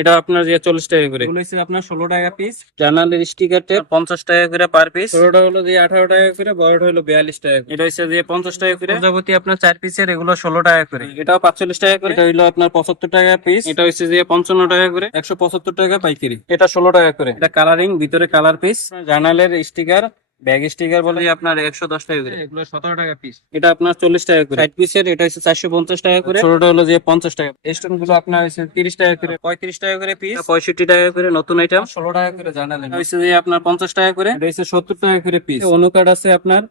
এটা আপনার যে চল্লিশ টাকা করে। এগুলো আপনার ষোলো টাকা পিস জার্নালের স্টিকার টেপ পঞ্চাশ টাকা করে পার পিস ষোলোটা হলো যে আঠারো টাকা করে বড়টা হলো বিয়াল্লিশ টাকা এটা হচ্ছে যে পঞ্চাশ টাকা করে। প্রজাপতি আপনার চার পিসের এগুলো ষোলো টাকা করে। এটাও পাঁচচল্লিশ টাকা করে। এটা হলো আপনার পঁচাত্তর টাকা পিস এটা হচ্ছে যে পঞ্চান্ন টাকা করে। একশো পঁচাত্তর টাকা পাইকারি। এটা ষোলো টাকা করে। এটা কালারিং ভিতরে কালার পিস জার্নালের স্টিকার ব্যাগ স্টিকার বলে আপনার একশো দশ টাকা করে। এগুলো সতেরো টাকা পিস এটা আপনার চল্লিশ টাকা করে। ষাট পিসের এটা হচ্ছে চারশো পঞ্চাশ টাকা করে। ছোটটা হলো যে পঞ্চাশ টাকা। স্টোনগুলো আপনার হচ্ছে তিরিশ টাকা করে। পঁয়ত্রিশ টাকা করে পিস পঁয়ষট্টি টাকা করে নতুন আইটেম ষোলো টাকা করে জানালেন। হচ্ছে যে আপনার পঞ্চাশ টাকা করে। এটা হচ্ছে সত্তর টাকা করে পিস অনুকার্ড আছে আপনার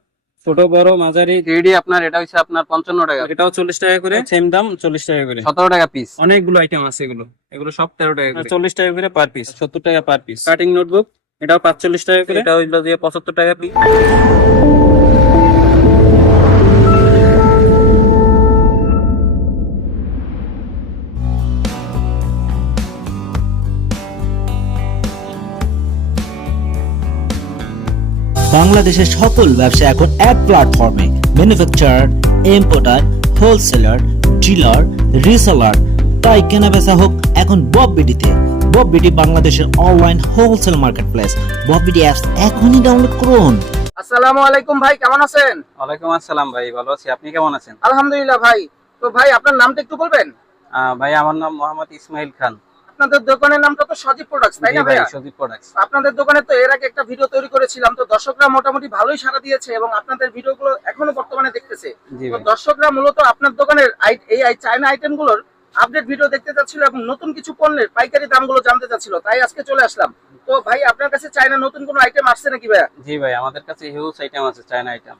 ছোট বড় মাঝারি। থ্রিডি আপনার এটা হচ্ছে আপনার পঞ্চান্ন টাকা। এটাও চল্লিশ টাকা করে। সেম দাম চল্লিশ টাকা করে। সতেরো টাকা পিস অনেকগুলো আইটেম আছে এগুলো। এগুলো সব তেরো টাকা চল্লিশ টাকা করে পার পিস সত্তর টাকা পার পিস কাটিং নোটবুক এটাও পাঁচচল্লিশ টাকা করে। এটা হইল দিয়ে পঁচাত্তর টাকা পিস বাংলাদেশের সকল ব্যবসা এখন এক প্ল্যাটফর্মে manufacturer importer wholesaler dealer reseller তাই কেনা বেচা হোক এখন বব বিডিতে বব বাংলাদেশের online wholesale marketplace. BD apps এখনই ডাউনলোড করুন। আসসালামু আলাইকুম ভাই কেমন আছেন? ওয়ালাইকুম আসসালাম ভাই ভালো আছি। আপনি কেমন আছেন? আলহামদুলিল্লাহ ভাই। তো ভাই আপনার নামটা একটু বলবেন? ভাই আমার নাম মোহাম্মদ ইসমাইল খান। আপনাদের দোকানের নামটা তো সজীব প্রোডাক্টস তাই না ভাই সদীপ প্রোডাক্টস আপনাদের দোকানে তো এর আগে একটা ভিডিও তৈরি করেছিলাম তো দর্শকরা মোটামুটি ভালোই সাড়া দিয়েছে এবং আপনাদের ভিডিওগুলো এখনও বর্তমানে দেখতেছে। তো দর্শকরা মূলত আপনার দোকানের এই চায়না আইটেমগুলোর আপডেট ভিডিও দেখতে চাচ্ছিল এবং নতুন কিছু পণ্যের পাইকারি দামগুলো জানতে চাচ্ছিল তাই আজকে চলে আসলাম। তো ভাই আপনার কাছে চায়না নতুন কোনো আইটেম আসছে নাকি ভাইয়া? জি ভাই আমাদের কাছে হিউজ আইটেম আছে চায়না আইটেম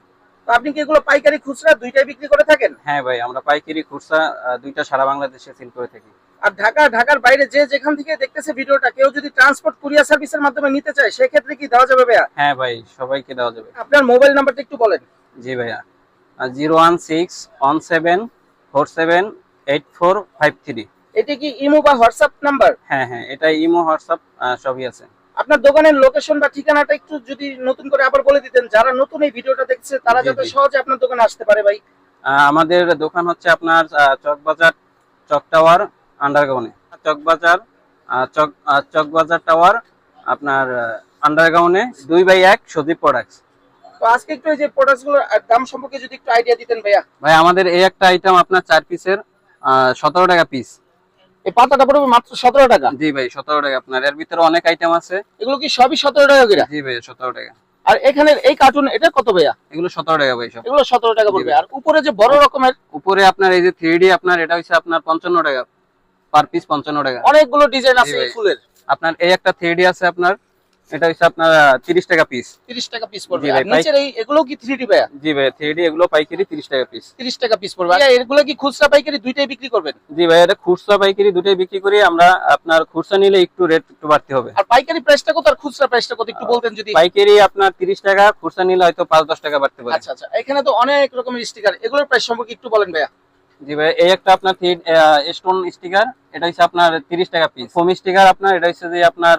তো আপনি কি এগুলো পাইকারি খুচরা দুইটাই বিক্রি করে থাকেন? হ্যাঁ ভাই আমরা পাইকারি খুচরা দুইটা সারা বাংলাদেশে সেল করে থাকি। আর ঢাকা ঢাকার বাইরে যে যেখান থেকে দেখতেছে ভিডিওটা কেউ যদি ট্রান্সপোর্ট কুরিয়ার সার্ভিসের মাধ্যমে নিতে চায় সেক্ষেত্রে কি দেওয়া যাবে ভাইয়া? হ্যাঁ ভাই সবাইকে দেওয়া যাবে। আপনার মোবাইল নাম্বারটা একটু বলেন। জি ভাইয়া zero one six one seven four seven eight four five three এটি কি ইমো বা হোয়াটসঅ্যাপ নাম্বার? হ্যাঁ হ্যাঁ এটা ইমো হোয়াটসঅ্যাপ সবই আছে। আপনার দোকানের লোকেশন বা ঠিকানাটা একটু যদি নতুন করে আবার বলে দিতেন যারা নতুন এই ভিডিওটা দেখছে তারা যাতে সহজে আপনার দোকানে আসতে পারে ভাই। আমাদের দোকান হচ্ছে আপনার চকবাজার চক টাওয়ার আন্ডারগ্রাউন্ডে চকবাজার চক চকবাজার টাওয়ার আপনার আন্ডারগ্রাউন্ডে দুই বাই এক সদীপ প্রোডাক্টস তো আজকে একটু এই যে দাম সম্পর্কে যদি একটু আইডিয়া দিতেন ভাইয়া। ভাই আমাদের এই একটা আইটেম আপনার চার পিসের সতেরো টাকা পিস এই পাতাটা পড়বে মাত্র সতেরো টাকা? জি ভাই সতেরো টাকা আপনার। এর ভিতরে অনেক আইটেম আছে। এগুলো কি সবই সতেরো টাকা করে? জি ভাই সতেরো টাকা। আর এখানে এই কার্টুন এটা কত ভাইয়া? এগুলো সতেরো টাকা ভাই সব। এগুলো সতেরো টাকা পড়বে। আর উপরে যে বড় রকমের উপরে আপনার এই যে থ্রি আপনার এটা হচ্ছে আপনার পঞ্চান্ন টাকা। পার পিস পঞ্চান্ন টাকা। অনেকগুলো ডিজাইন আছে। ফুলের। আপনার এই একটা থ্রি আছে আপনার। এটা হচ্ছে আপনার তিরিশ টাকা পিস তিরিশ টাকা পিস পড়বে। আর নিচের এই এগুলো কি থ্রি ডি ভাইয়া? জি ভাই থ্রি এগুলো পাইকারি তিরিশ টাকা পিস তিরিশ টাকা পিস পড়বে। আর এগুলো কি খুচরা পাইকারি দুইটাই বিক্রি করবেন? জি ভাই এটা খুচরা পাইকারি দুটোই বিক্রি করি। আমরা আপনার খুচরা নিলে একটু রেট একটু বাড়তে হবে। আর পাইকারি প্রাইসটা কত আর খুচরা প্রাইসটা কত? একটু বলতেন যদি। পাইকারি আপনার তিরিশ টাকা খুচরা নিলে হয়তো পাঁচ দশ টাকা বাড়তে পারে। আচ্ছা আচ্ছা। এখানে তো অনেক রকমের স্টিকার এগুলোর প্রাইস সম্পর্কে একটু বলেন ভাইয়া। জি ভাই এই একটা আপনার স্টোন স্টিকার এটা হচ্ছে আপনার তিরিশ টাকা পিস ফোম স্টিকার আপনার এটা হচ্ছে যে আপনার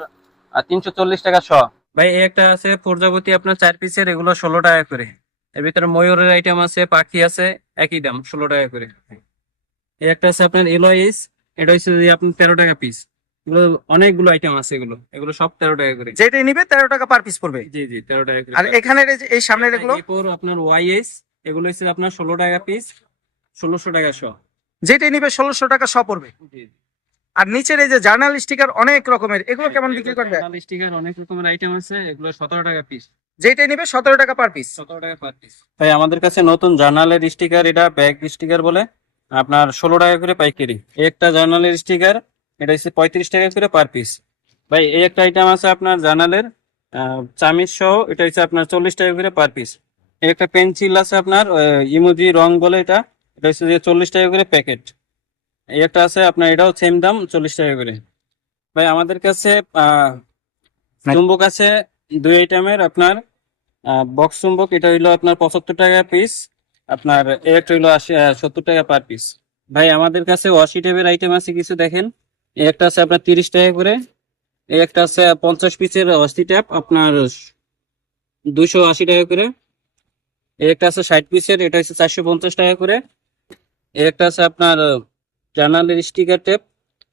তিনশো চল্লিশ টাকা শ। ভাই একটা আছে প্রজাপতি আপনার চার পিসের এগুলো ষোলো টাকা করে। এর ভিতরে ময়ূরের আইটেম আছে পাখি আছে একই দাম ষোলো টাকা করে। এই একটা আছে আপনার এলোইস এটা হচ্ছে যে আপনার তেরো টাকা পিস এগুলো অনেকগুলো আইটেম আছে এগুলো। এগুলো সব তেরো টাকা করে। যেটাই নিবে তেরো টাকা পার পিস পড়বে। জি জি তেরো টাকা করে। আর এখানের এই সামনের এগুলো? এরপর আপনার ওয়াইএস এগুলো হচ্ছে আপনার ষোলো টাকা পিস ষোলোশো টাকা শ। যেটাই নিবে ষোলোশো টাকা শ পড়বে। আর নিচের এই যে জার্নাল স্টিকার অনেক রকমের এগুলো কেমন বিক্রি করবে? স্টিকার অনেক রকমের আইটেম আছে এগুলো সতেরো টাকা পিস যেটাই নিবে সতেরো টাকা পার পিস সতেরো টাকা পার পিস ভাই আমাদের কাছে নতুন জার্নালের স্টিকার এটা ব্যাগ স্টিকার বলে আপনার ষোলো টাকা করে পাইকারি। এই একটা জার্নালের স্টিকার এটা হচ্ছে পঁয়ত্রিশ টাকা করে পার পিস ভাই এই একটা আইটেম আছে আপনার জার্নালের চামিজ সহ এটা হচ্ছে আপনার চল্লিশ টাকা করে পার পিস এই একটা পেন্সিল আছে আপনার ইমোজি রং বলে এটা এটা হচ্ছে যে চল্লিশ টাকা করে প্যাকেট এই একটা আছে আপনার এটাও সেম দাম চল্লিশ টাকা করে। ভাই আমাদের কাছে চুম্বক আছে দুই আইটেমের আপনার বক্স চুম্বক এটা হইল আপনার পঁচাত্তর টাকা পিস আপনার একটা হইল আশি সত্তর টাকা পার পিস ভাই আমাদের কাছে ওয়াশি টেপের আইটেম আছে কিছু দেখেন। এই একটা আছে আপনার তিরিশ টাকা করে এই একটা আছে পঞ্চাশ পিসের অস্থি ট্যাপ আপনার দুইশো আশি টাকা করে। এই একটা আছে ষাট পিসের এটা হচ্ছে চারশো পঞ্চাশ টাকা করে। এই একটা আছে আপনার জার্নালের স্টিকার টেপ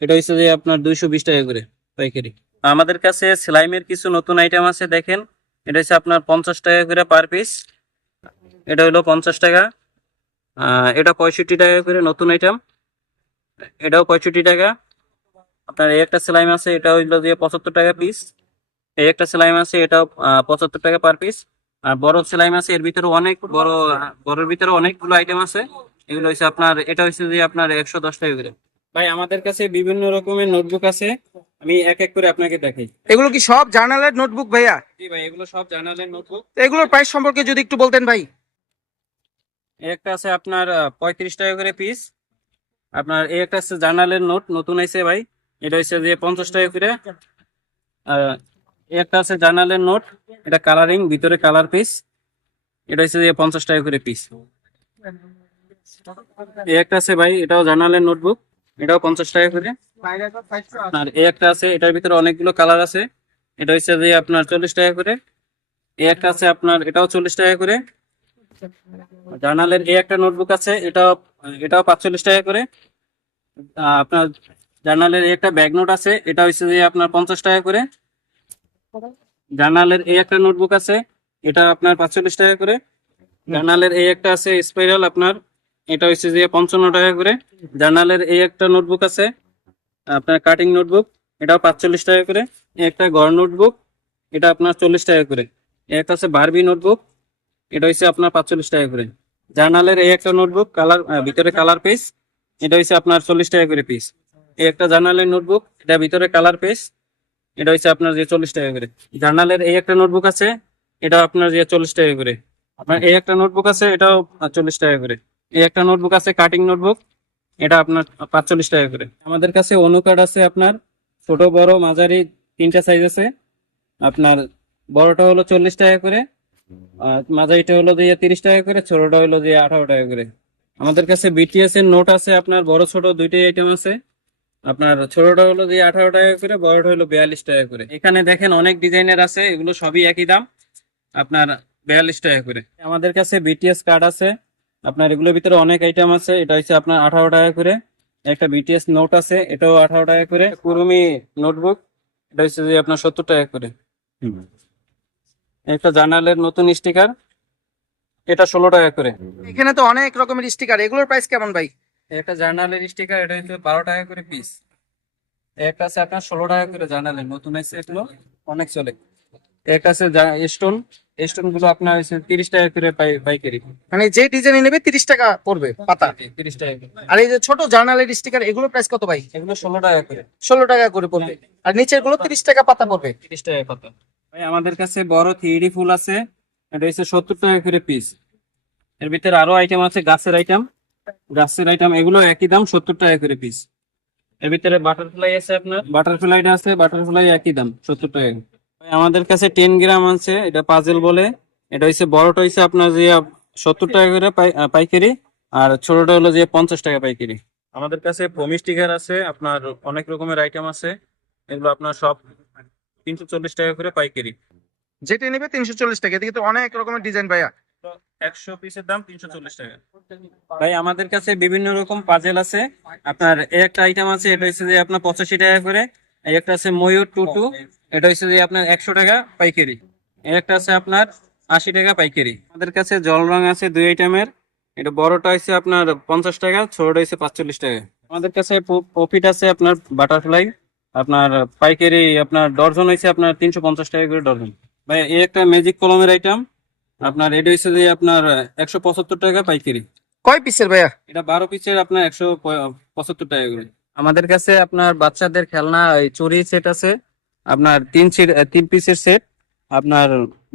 এটা হচ্ছে যে আপনার দুইশো বিশ টাকা করে পাইকারি। আমাদের কাছে সেলাইমের কিছু নতুন আইটেম আছে, দেখেন। এটা হচ্ছে আপনার পঞ্চাশ টাকা করে পার পিস এটা হলো পঞ্চাশ টাকা। এটা পঁয়ষট্টি টাকা করে নতুন আইটেম এটাও পঁয়ষট্টি টাকা। আপনার এই একটা স্লাইম আছে, এটা হইল যে পঁচাত্তর টাকা পিস এই একটা স্লাইম আছে, এটাও পঁচাত্তর টাকা পার পিস আর বড় স্লাইম আছে, এর ভিতরে অনেক বড়, বড়ের ভিতরে অনেকগুলো আইটেম আছে। এগুলো হচ্ছে আপনার এটা হচ্ছে যে আপনার একশো দশ টাকা করে। ভাই আমাদের কাছে বিভিন্ন রকমের নোটবুক আছে। আমি এক এক করে আপনাকে দেখাই। এগুলো কি সব জার্নালের নোটবুক ভাইয়া? জি ভাই এগুলো সব জার্নালের নোটবুক। তো এগুলোর প্রাইস সম্পর্কে যদি একটু বলতেন ভাই। একটা আছে আপনার পঁয়ত্রিশ টাকা করে পিস আপনার এই একটা আছে জার্নালের নোট নতুন আছে ভাই। এটা হচ্ছে যে পঞ্চাশ টাকা করে। আর এই একটা আছে জার্নালের নোট এটা কালারিং ভিতরে কালার পিস এটা হচ্ছে যে পঞ্চাশ টাকা করে পিস এই একটা আছে ভাই, এটাও জার্নালের নোটবুক। এটাও পঞ্চাশ টাকা করে। আর এই একটা আছে, এটার ভিতরে অনেকগুলো কালার আছে। এটা হচ্ছে যে আপনার চল্লিশ টাকা করে। এই একটা আছে আপনার, এটাও চল্লিশ টাকা করে। জার্নালের এই একটা নোটবুক আছে, এটাও এটাও পাঁচচল্লিশ টাকা করে। আপনার জার্নালের এই একটা ব্যাগ নোট আছে, এটা হচ্ছে যে আপনার পঞ্চাশ টাকা করে। জার্নালের এই একটা নোটবুক আছে, এটা আপনার পাঁচচল্লিশ টাকা করে। জার্নালের এই একটা আছে, স্পাইরাল আপনার এটা হচ্ছে যে পঞ্চান্ন টাকা করে। জার্নালের এই একটা নোটবুক আছে, আপনার কাটিং নোটবুক, এটাও পাঁচচল্লিশ টাকা করে। একটা গড় নোটবুক, এটা আপনার চল্লিশ টাকা করে। একটা আছে বারবি নোটবুক, এটা হচ্ছে আপনার পাঁচচল্লিশ টাকা করে। জার্নালের এই একটা নোটবুক, কালার ভিতরে কালার পেজ, এটা হচ্ছে আপনার চল্লিশ টাকা করে পিস এই একটা জার্নালের নোটবুক, এটা ভিতরে কালার পেজ, এটা হচ্ছে আপনার যে চল্লিশ টাকা করে। জার্নালের এই একটা নোটবুক আছে এটা আপনার যে চল্লিশ টাকা করে। আপনার এই একটা নোটবুক আছে, এটাও চল্লিশ টাকা করে। এই একটা নোটবুক আছে কাটিং নোটবুক এটা আপনার পাঁচচল্লিশ টাকা করে। আমাদের কাছে অনুকার্ড আছে আপনার ছোট, বড়, মাঝারি, তিনটা সাইজ আছে। আপনার বড়টা হলো চল্লিশ টাকা করে মাঝারিটা হলো দিয়ে তিরিশ টাকা করে, ছোটটা হলো দিয়ে আঠারো টাকা করে। আমাদের কাছে বিটিএস এর নোট আছে আপনার বড়, ছোট দুইটাই আইটেম আছে। আপনার ছোটটা হলো দিয়ে আঠারো টাকা করে, বড়টা হলো বিয়াল্লিশ টাকা করে। এখানে দেখেন অনেক ডিজাইনের আছে, এগুলো সবই একই দাম। আপনার বিয়াল্লিশ টাকা করে। আমাদের কাছে বিটিএস কার্ড আছে। আপনার এগুলোর ভিতরে অনেক আইটেম আছে। এটা হচ্ছে আপনার আঠারো টাকা করে। একটা বিটিএস নোট আছে এটাও আঠারো টাকা করে। কুরুমি নোটবুক এটা হচ্ছে যে আপনার সত্তর টাকা করে। একটা জার্নালের নতুন স্টিকার এটা ষোলো টাকা করে। এখানে তো অনেক রকমের স্টিকার এগুলোর প্রাইস কেমন ভাই? একটা জার্নালের স্টিকার এটা হচ্ছে বারো টাকা করে পিস একটা আছে আপনার ষোলো টাকা করে জার্নালের নতুন আছে এগুলো অনেক চলে। একটা আছে স্টোন স্টোনগুলো আপনার হচ্ছে তিরিশ টাকা করে পাইকারি। মানে যে ডিজাইন নেবে তিরিশ টাকা পড়বে পাতা। তিরিশ টাকা আর এই যে ছোট জার্নালের স্টিকার এগুলোর প্রাইস কত ভাই? এগুলো ষোলো টাকা করে। ষোলো টাকা করে পড়বে। আর নিচেরগুলো তিরিশ টাকা পাতা পড়বে। তিরিশ টাকা কত ভাই আমাদের কাছে বড় থ্রি ফুল আছে। এটা হচ্ছে সত্তর টাকা করে পিস এর ভিতরে আরও আইটেম আছে গাছের আইটেম গাছের আইটেম এগুলো একই দাম সত্তর টাকা করে পিস এর ভিতরে বাটারফ্লাই আছে আপনার। বাটারফ্লাইটা আছে বাটারফ্লাই একই দাম সত্তর টাকা আমাদের কাছে টেন গ্রাম আছে এটা পাজেল বলে। এটা হচ্ছে বড়টা হচ্ছে আপনার যে সত্তর টাকা করে পাইকারি আর ছোটটা হলো যে পঞ্চাশ টাকা পাইকারি। আমাদের কাছে ভূমি স্টিকার আছে আপনার অনেক রকমের আইটেম আছে। এগুলো আপনার সব তিনশো চল্লিশ টাকা করে পাইকারি। যেটা নেবে তিনশো চল্লিশ টাকা এদিকে তো অনেক রকমের ডিজাইন ভাইয়া। একশো পিসের দাম তিনশো চল্লিশ টাকা। ভাই আমাদের কাছে বিভিন্ন রকম পাজেল আছে। আপনার একটা আইটেম আছে এটা হচ্ছে যে আপনার পঁচাশি টাকা করে। একটা আছে ময়ূর টু টু এটা হচ্ছে যে আপনার একশো টাকা পাইকারি। একটা আছে আপনার আশি টাকা পাইকারি। আমাদের কাছে জল রং আছে দুই আইটেমের। এটা বড়টা হচ্ছে আপনার পঞ্চাশ টাকা ছোটটা হচ্ছে পাঁচচল্লিশ টাকা। আমাদের কাছে প্রফিট আছে আপনার বাটারফ্লাই। আপনার পাইকারি আপনার ডর্জন হয়েছে আপনার তিনশো পঞ্চাশ টাকা করে ডর্জন। ভাই এই একটা ম্যাজিক কলমের আইটেম। আপনার এটা হচ্ছে যে আপনার একশো পঁচাত্তর টাকা পাইকারি। কয় পিসের ভাইয়া? এটা বারো পিসের আপনার একশো পঁচাত্তর টাকা করে। আমাদের কাছে আপনার বাচ্চাদের খেলনা এই চুরি সেট আছে আপনার তিন সেট তিন পিসের সেট আপনার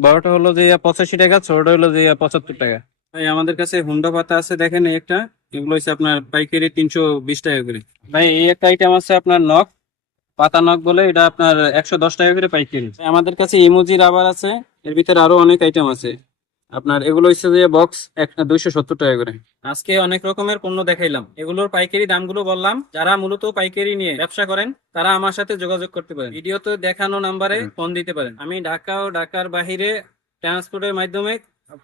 বড়টা হলো যে পঁচাশি টাকা ছোটটা হলো যে পঁচাত্তর টাকা। ভাই আমাদের কাছে হুন্ডা পাতা আছে দেখেন একটা। এগুলো হচ্ছে আপনার পাইকারি তিনশো বিশ টাকা করে। ভাই এই একটা আইটেম আছে আপনার নখ পাতা নখ বলে এটা আপনার একশো দশ টাকা করে পাইকারি। আমাদের কাছে ইমোজি রাবার আছে এর ভিতরে আরও অনেক আইটেম আছে। আপনার এগুলো হচ্ছে যে বক্স একটা দুইশো সত্তর টাকা করে। আজকে অনেক রকমের পণ্য দেখাইলাম। এগুলোর পাইকারি দামগুলো বললাম। যারা মূলত পাইকারি নিয়ে ব্যবসা করেন তারা আমার সাথে যোগাযোগ করতে পারেন। ভিডিওতে দেখানো নাম্বারে ফোন দিতে পারেন। আমি ঢাকা ও ঢাকার বাহিরে ট্রান্সপোর্টের মাধ্যমে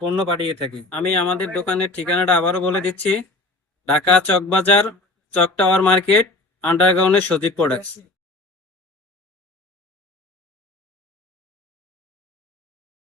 পণ্য পাঠিয়ে থাকি। আমি আমাদের দোকানের ঠিকানাটা আবারও বলে দিচ্ছি। ঢাকা চকবাজার চক টাওয়ার মার্কেট আন্ডারগ্রাউন্ডের সজীব প্রোডাক্টস